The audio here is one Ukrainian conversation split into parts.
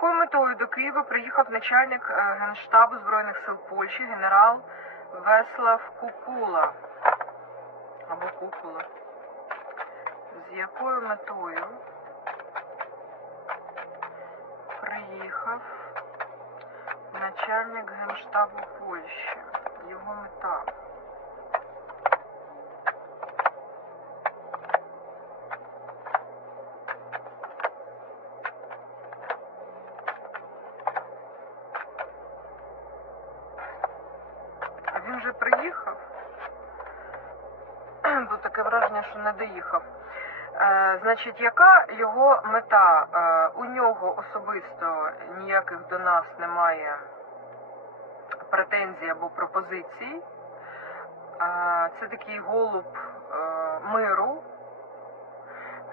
якою метою до Києва приїхав начальник е, Генштабу Збройних сил Польщі генерал Веслав Кукула? Або Кукула. З якою метою приїхав начальник Генштабу Польщі? Його мета. А він вже приїхав? Бо що не доїхав. Е, значить, яка його мета? Е, у нього особисто ніяких до нас немає претензій або пропозицій. Е, це такий голуб миру,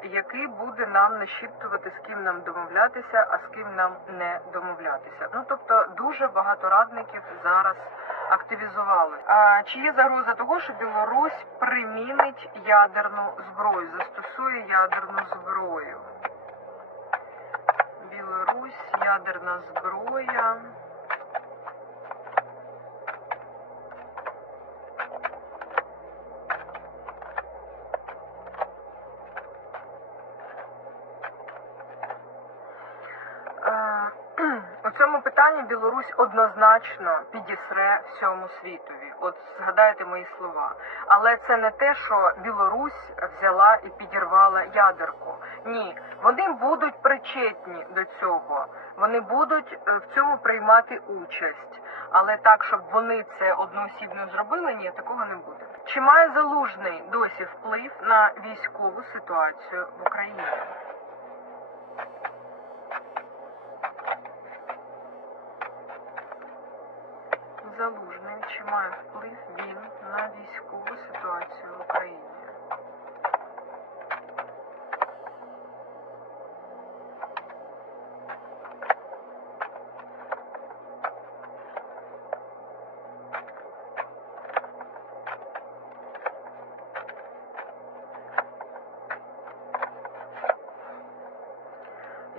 який буде нам нашіптувати, з ким нам домовлятися, а з ким нам не домовлятися. Ну тобто дуже багато радників зараз активізували. А чи є загроза того, що Білорусь примінить ядерну зброю, застосує ядерну зброю? Білорусь, ядерна зброя. Е, Цьому питанні Білорусь однозначно підісре всьому світові. От згадайте мої слова. Але це не те, що Білорусь взяла і підірвала ядерку. Ні, вони будуть причетні до цього. Вони будуть е, в цьому приймати участь. Але так, щоб вони це одноосібно зробили, ні, такого не буде. Чи має залужний досі вплив на військову ситуацію в Україні? Залужний, чи має вплив він на військову ситуацію в Україні?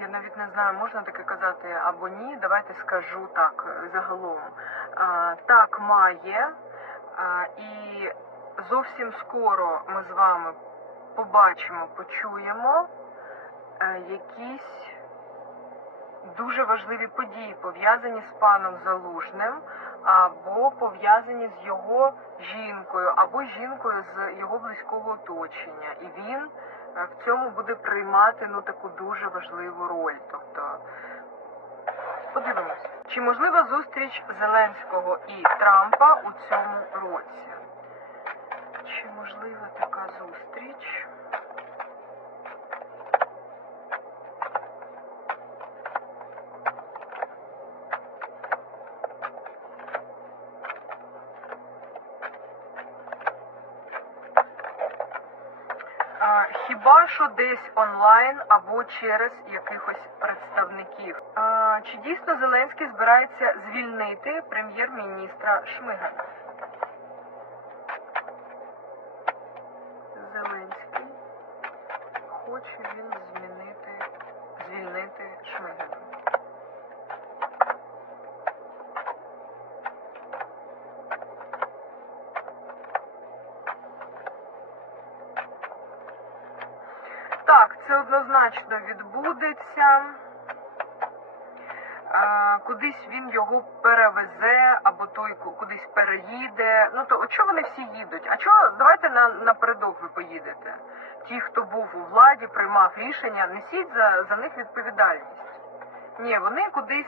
Я навіть не знаю, можна таке казати або ні. Давайте скажу так загалом. Так має, і зовсім скоро ми з вами побачимо, почуємо е, якісь дуже важливі події, пов'язані з паном Залужним, або пов'язані з його жінкою, або жінкою з його близького оточення. І він е, в цьому буде приймати ну таку дуже важливу роль. Тобто, подивимось, чи можлива зустріч Зеленського і Трампа у цьому році? Чи можлива така зустріч? А, Хіба що десь онлайн або через якихось представників. А, Чи дійсно Зеленський збирається звільнити прем'єр-міністра Шмигаля? Зеленський хоче він змінити, звільнити Шмигаля. Так, це однозначно відбудеться. Е, Кудись він його перевезе, або той кудись переїде. Ну то чого вони всі їдуть? А чого давайте на напередок ви поїдете? Ті, хто був у владі, приймав рішення, несіть за, за них відповідальність. Ні, вони кудись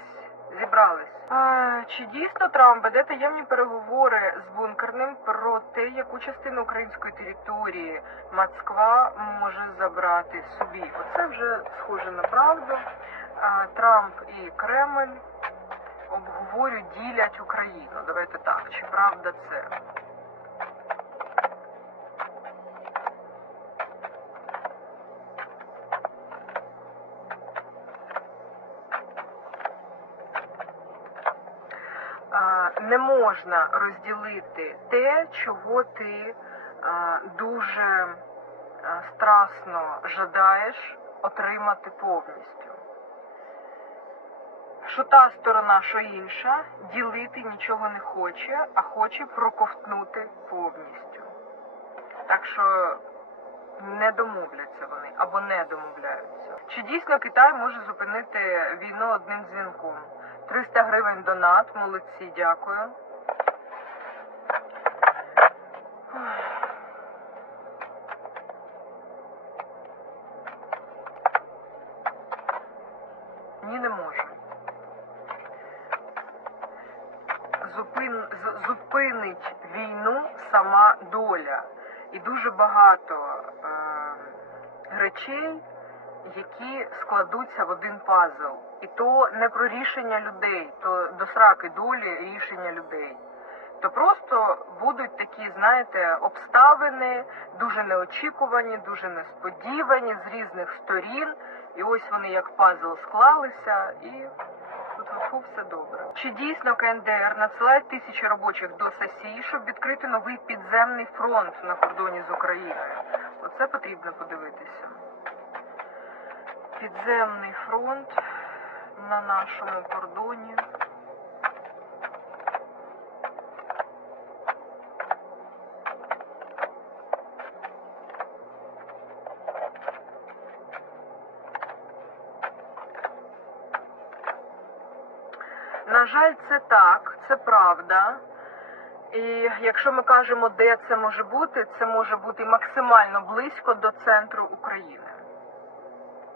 зібрались. Е, чи дійсно Трамп веде таємні переговори з бункерним про те, яку частину української території Москва може забрати собі? Оце вже схоже на правду. Е, Трамп і Кремль обговорюють, ділять Україну. Давайте так, чи правда це? а, не можна розділити те, чого ти а, дуже а, страстно жадаєш отримати повністю. що та сторона, що інша, ділити нічого не хоче, а хоче проковтнути повністю. Так що не домовляться вони або не домовляються. Чи дійсно Китай може зупинити війну одним дзвінком? 300 гривень донат, молодці, дякую. Ні, не може. Зупин, зупинить війну сама доля. І дуже багато е, речей, які складуться в один пазл. І то не про рішення людей, то до сраки долі рішення людей. То просто будуть такі, знаєте, обставини, дуже неочікувані, дуже несподівані з різних сторін. І ось вони як пазл склалися, і тут фу, все добре. Чи дійсно КНДР надсилає тисячі робочих до САСІ, щоб відкрити новий підземний фронт на кордоні з Україною? Оце потрібно подивитися. Підземний фронт на нашому кордоні. На жаль, це так, це правда. І якщо ми кажемо, де це може бути, це може бути максимально близько до центру України.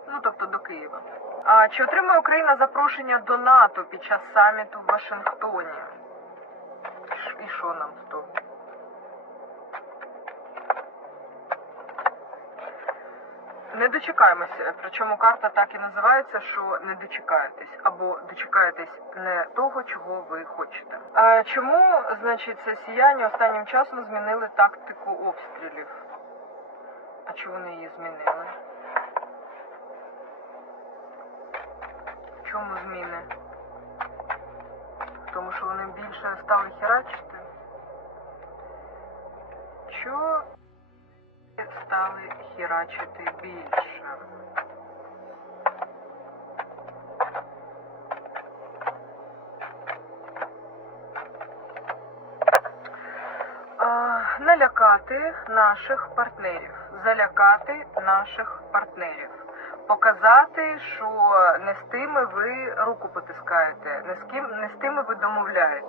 Ну, тобто до Києва. А чи отримує Україна запрошення до НАТО під час саміту в Вашингтоні? І що нам з того? Не дочекаємося, причому карта так і називається, що не дочекаєтесь, або дочекаєтесь не того, чого ви хочете. А чому, значить, це сіяння останнім часом змінили тактику обстрілів? А чому вони її змінили? Чому зміни? Тому що вони більше стали херачити? Чого стали херачити більше? Налякати наших партнерів, залякати наших партнерів, показати, що не з тими ви руку потискаєте, не з ким не з тими ви домовляєтесь.